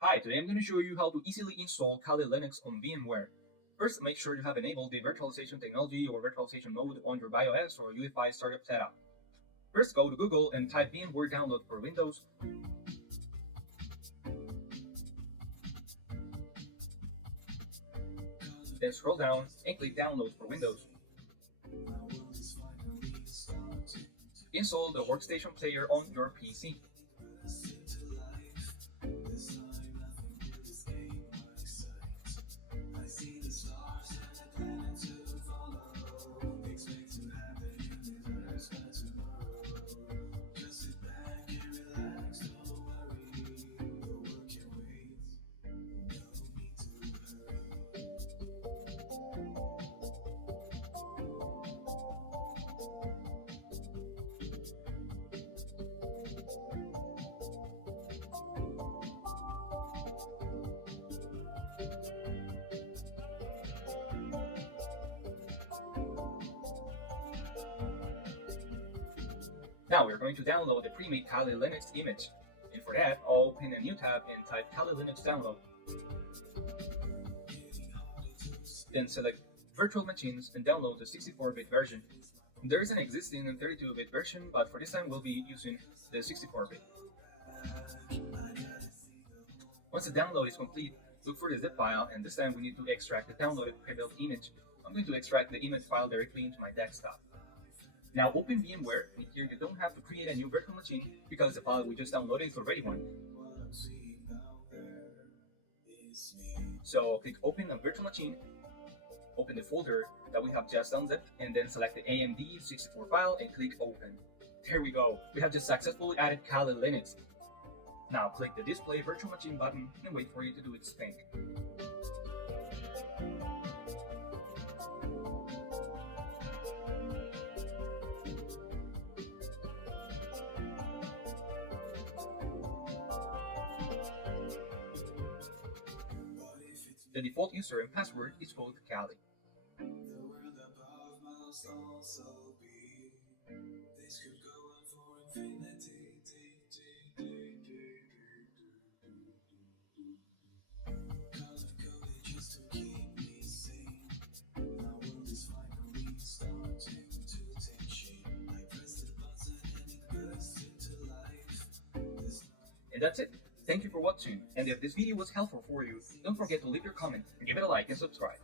Hi, today I'm going to show you how to easily install Kali Linux on VMware. First, make sure you have enabled the virtualization technology or virtualization mode on your BIOS or UEFI startup setup. First, go to Google and type VMware download for Windows. Then scroll down and click Download for Windows. Install the workstation player on your PC. Now we're going to download the pre-made Kali Linux image. And for that, I'll open a new tab and type Kali Linux download. Then select virtual machines and download the 64-bit version. There is an existing 32-bit version, but for this time we'll be using the 64-bit. Once the download is complete, look for the zip file, and this time we need to extract the downloaded pre-built image. I'm going to extract the image file directly into my desktop. Now open VMware, and here you don't have to create a new virtual machine because the file we just downloaded is already one. So click Open a virtual machine, open the folder that we have just unzipped, and then select the AMD 64 file and click Open. There we go, we have just successfully added Kali Linux. Now click the Display Virtual Machine button and wait for it to do its thing. The default user and password is called Kali. And that's it. Thank you for watching, and if this video was helpful for you, don't forget to leave your comment, give it a like and subscribe.